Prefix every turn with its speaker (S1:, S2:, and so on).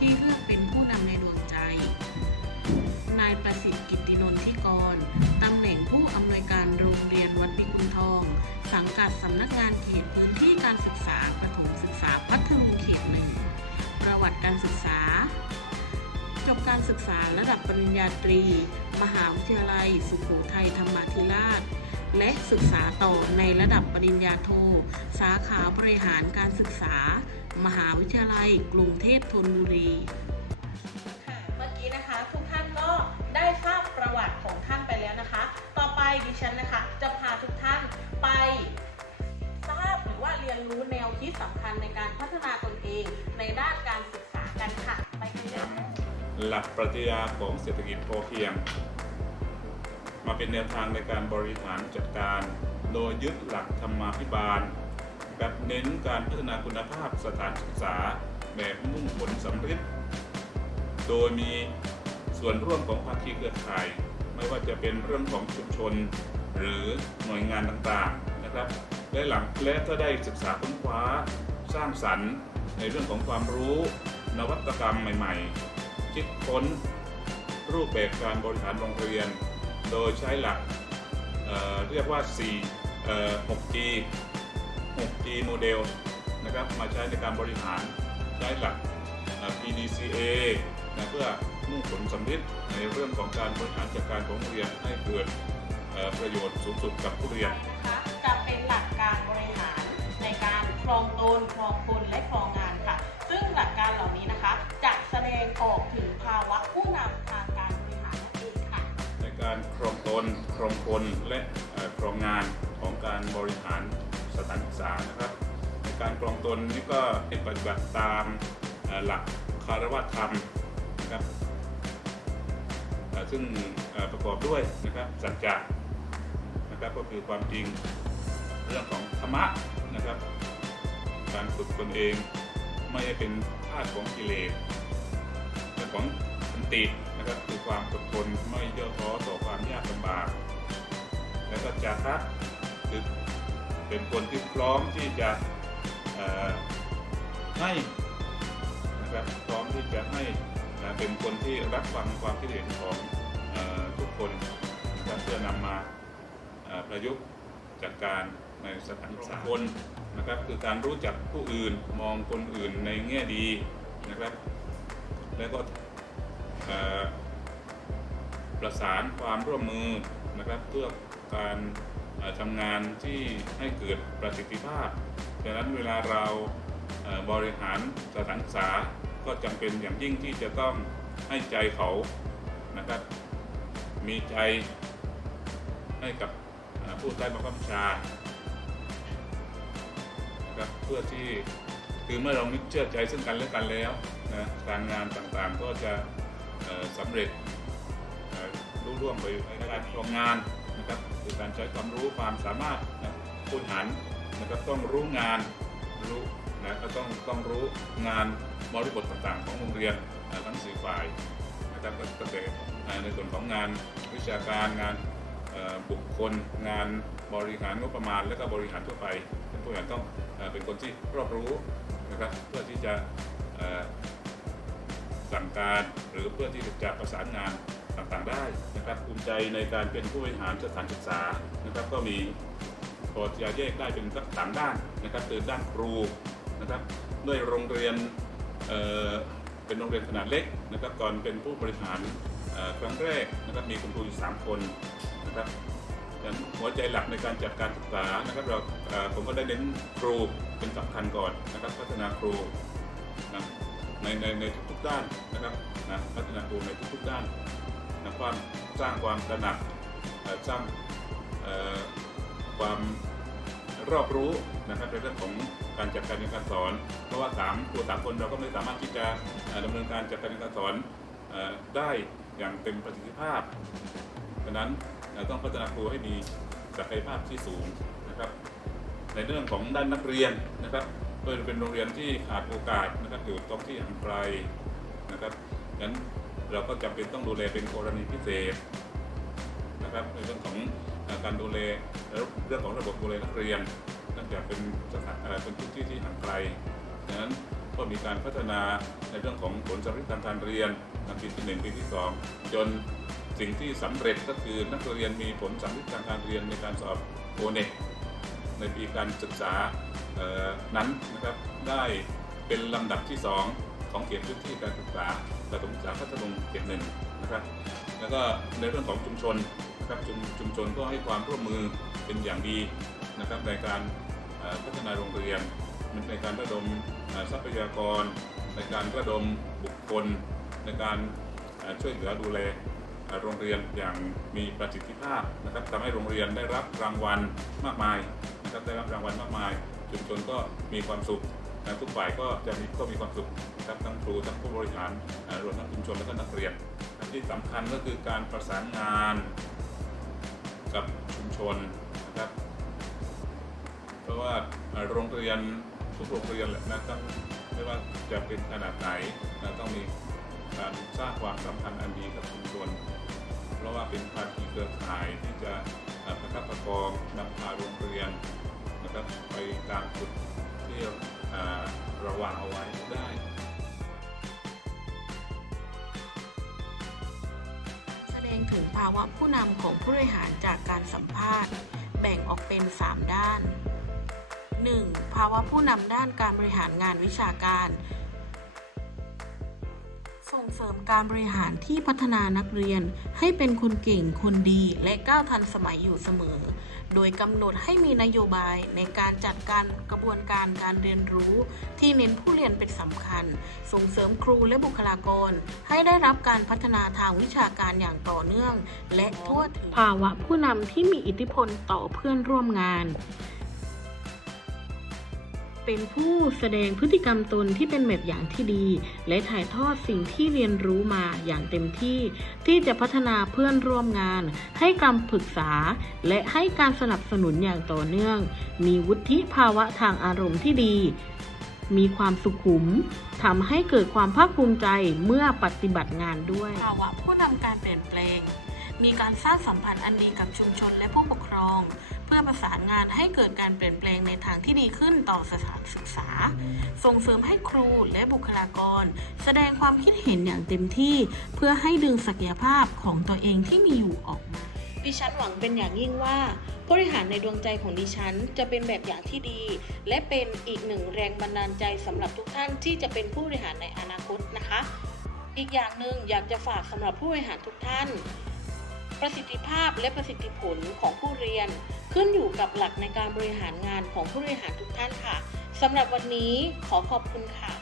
S1: ที่เลือกเป็นผู้นำในดวงใจ นายประสิทธิ์กิตินนทิกรตำแหน่งผู้อำนวยการโรงเรียนวัดพิกุลทอง สังกัดสำนักงานเขตพื้นที่การศึกษาประถมศึกษาพัทลุงเขตหนึ่งประวัติการศึกษา จบการศึกษาระดับปริญญาตรี มหาวิทยาลัย สุโขทัยธรรมาธิราชและศึกษาต่อในระดับปริญญาโท สาขาบริหารการศึกษา มหาวิทยาลัยกรุงเทพธนบุรี
S2: ค่ะเมื่อกี้นะคะทุกท่านก็ได้ทราบประวัติของท่านไปแล้วนะคะ ต่อไปดิฉันนะคะจะพาทุกท่านไปทราบหรือว่าเรียนรู้แนวคิดสำคัญในการพัฒนาตนเองในด้านการศึกษากันค่ะ ไปกันเลย
S3: หลักปรัชญาของเศรษฐกิจพอเพียง มาเป็นแนวทางในการบริหารจัดการ โดยยึดหลักธรรมาภิบาล แบบเน้นการพัฒนาคุณภาพสถานศึกษาแบบมุ่งผลสำเร็จโดยมีส่วนร่วมของภาคีเครือข่าย ไม่ว่าจะเป็นเรื่องของชุมชน หรือหน่วยงานต่างๆนะครับ และหลังและก็ได้ศึกษาค้นคว้า สร้างสรรค์ ในเรื่องของความรู้ นวัตกรรมใหม่ๆ คิดค้น รูปแบบการบริหารโรงเรียน โดยใช้หลักเเรียกว่า 4 6G 6G โมเดลนะครับมาใช้ในการบริหารใช้หลักเอ่อ PDCA นะเพื่อมุ่งผลสำเร็จในเรื่องของการบริหารจัดการของโรงเรียนให้เกิดเอ่อประโยชน์สูงสุดกับผู้เรียน
S2: นะคะจะเป็นหลักการบริหารในการครองตนครองคนและครองงานค่ะ ซึ่งหลักการเหล่านี้นะคะจะแสดงออกถึงภาวะผู้นำทางการบริหารนั่นเองค่ะ
S3: ในการครองตนครองคนและเอ่อครองงานของการบริหาร สถานศึกษานะครับในการครองตนนี่ก็ให้ปฏิบัติตามหลักคารวะธรรมนะครับซึ่งประกอบด้วยนะครับสัจจะนะครับก็คือความจริงเรื่องของธรรมะนะครับ การฝึกตนเองไม่ให้เป็นทาสของกิเลสเรื่องของสันตินะครับคือความอดทนไม่ย่อท้อต่อความยากลำบาก แล้วก็จาคะคือ เป็นคนที่พร้อมที่จะให้นะครับพร้อมที่จะให้นะเป็นคนที่รับฟังความคิดเห็นของอทุกคนเพื่อนำมาประยุกต์จัดการในสถานศึกษาคนนะครับคือการรู้จักผู้อื่นมองคนอื่นในแง่ดีนะครับ แล้วก็ประสานความร่วมมือนะครับเพื่อการ ทำงานที่ให้เกิดประสิทธิภาพดังนั้นเวลาเราบริหารสถานศึกษาก็จำเป็นอย่างยิ่งที่จะต้องให้ใจเขานะครับมีใจให้กับผู้ใต้บังคับบัญชานะครับเพื่อที่คือเมื่อเราเชื่อใจซึ่งกันและกันแล้วนะการงานต่างๆก็จะสำเร็จรุ่ร่วงไปในการทำงาน นะครับคือการใช้ความรู้ความสามารถนะผู้บริหารนะครับต้องรู้งานรู้นะก็ต้องต้องรู้งานบริบทต่างๆ ของโรงเรียนนะทั้งสี่ฝ่ายนะครับก็ตั้งแต่ในส่วนของงานวิชาการงานบุคคลงานบริหารงบประมาณ และก็บริหารทั่วไปผู้บริหารต้องเป็นคนที่รอบรู้นะครับเพื่อที่จะสั่งการหรือเพื่อที่จะประสานงาน ต่างๆได้นะครับภูมิใจในการเป็นผู้บริหารสถานศึกษานะครับ ก็มีพอจะแยกได้เป็นสักสามด้านนะครับคือด้านครูนะครับด้วยโรงเรียนเเป็นโรงเรียนขนาดเล็กนะครับก่อนเป็นผู้บริหารครั้งแรกนะครับมีคุณครูอยู่สามคนนะครับดังหัวใจหลักในการจัดการศึกษานะครับเราผมก็ได้เน้นครูเป็นสำคัญก่อนนะครับพัฒนาครูนะในในในทุกๆด้านนะครับนะพัฒนาครูในทุกๆด้าน ความสร้างความตระหนักสร้างความรอบรู้นะครับในเรื่องของการจัดการเรียนการสอน เพราะว่าสามครูสามคนเราก็ไม่สามารถที่จะเอ่อดำเนินการจัดการเรียนการสอนได้อย่างเต็มประสิทธิภาพดังนั้นเราต้องพัฒนาครูให้มีศักยภาพที่สูงนะครับ ในเรื่องของด้านนักเรียนนะครับโดยเป็นโรงเรียนที่ขาดโอกาสนะครับอยู่ตรงที่ห่างไกลนะครับดังนั้น เราก็จำเป็นต้องดูแลเป็นกรณีพิเศษนะครับในเรื่องของการดูแลเรื่องของระบบดูแลนักเรียนนื่องจากเป็นสถานเป็นพื้นที่ที่ห่างไกลดังนั้นก็มีการพัฒนาในเรื่องของผลสำเร็จการการเรียนในปีที่หนึ่งปีที่สองจนสิ่งที่สำเร็จก็คือนักเรียนมีผลสำเร็จการการเรียนในการสอบโอเน็ตในปีการศึกษานั้นนะครับได้เป็นลำดับที่ 2 ของเขตพื้นที่การศึกษาประถมศึกษาพัทลุงเขตหนึ่งนะครับ แล้วก็ในเรื่องของชุมชนนะครับชุมชุมชนก็ให้ความร่วมมือเป็นอย่างดีนะครับในการพัฒนาโรงเรียนในการระดมทรัพยากร ในการระดมบุคคล ในการช่วยเหลือดูแลโรงเรียนอย่างมีประสิทธิภาพนะครับทำให้โรงเรียนได้รับรางวัลมากมายนะครับได้รับรางวัลมากมายชุมชนก็มีความสุข นะทุกฝ่ายก็จะมีก็มีความสุขนะครับทั้งครูทั้งผู้บริหารรวมทั้งชุมชนและก็นักเรียนที่สำคัญก็คือการประสานงานกับชุมชนนะครับ เพราะว่าโรงเรียนทุกโรงเรียนแหละนะต้องไม่ว่าจะเป็นขนาดไหนนะต้องมีการสร้างความสัมพันธ์อันดีกับชุมชน เพราะว่าเป็นภาคีเครือข่ายที่จะประคับประคองนำพาโรงเรียนนะครับไปตามจุดที่ ราวางเอาไว้ได้
S1: แสดงถึงภาวะผู้นำของผู้บริหารจากการสัมภาษณ์ แบ่งออกเป็น 3 ด้าน 1. ภาวะผู้นำด้านการบริหารงานวิชาการ ส่งเสริมการบริหารที่พัฒนานักเรียนให้เป็นคนเก่งคนดีและก้าวทันสมัยอยู่เสมอ โดยกำหนดให้มีนโยบายในการจัดการกระบวนการการเรียนรู้ ที่เน้นผู้เรียนเป็นสำคัญ ส่งเสริมครูและบุคลากร ให้ได้รับการพัฒนาทางวิชาการอย่างต่อเนื่อง และทั่วถึงภาวะผู้นำที่มีอิทธิพลต่อเพื่อนร่วมงาน เป็นผู้แสดงพฤติกรรมตนที่เป็นแบบอย่างที่ดี และถ่ายทอดสิ่งที่เรียนรู้มาอย่างเต็มที่ ที่จะพัฒนาเพื่อนร่วมงาน ให้คำปรึกษา และให้การสนับสนุนอย่างต่อเนื่อง มีวุฒิภาวะทางอารมณ์ที่ดี มีความสุขุมทำให้เกิดความภาคภูมิใจเมื่อปฏิบัติงานด้วย ภาวะผู้นำการเปลี่ยนแปลง มีการสร้างสัมพันธ์อันดีกับชุมชนและผู้ปกครอง เพื่อประสานงานให้เกิดการเปลี่ยนแปลงในทางที่ดีขึ้นต่อสถานศึกษา ส่งเสริมให้ครูและบุคลากร แสดงความคิดเห็นอย่างเต็มที่ เพื่อให้ดึงศักยภาพของตัวเองที่มีอยู่ออกมาดิฉันหวังเป็นอย่างยิ่งว่าผู้บริหารในดวงใจของดิฉันจะเป็นแบบอย่างที่ดี และเป็นอีกหนึ่งแรงบันดาลใจสำหรับทุกท่านที่จะเป็นผู้บริหารในอนาคตนะคะ อีกอย่างหนึ่งอยากจะฝากสำหรับผู้บริหารทุกท่าน ประสิทธิภาพและประสิทธิผลของผู้เรียน ขึ้นอยู่กับหลักในการบริหารงานของผู้บริหารทุกท่านค่ะสำหรับวันนี้ขอขอบคุณค่ะ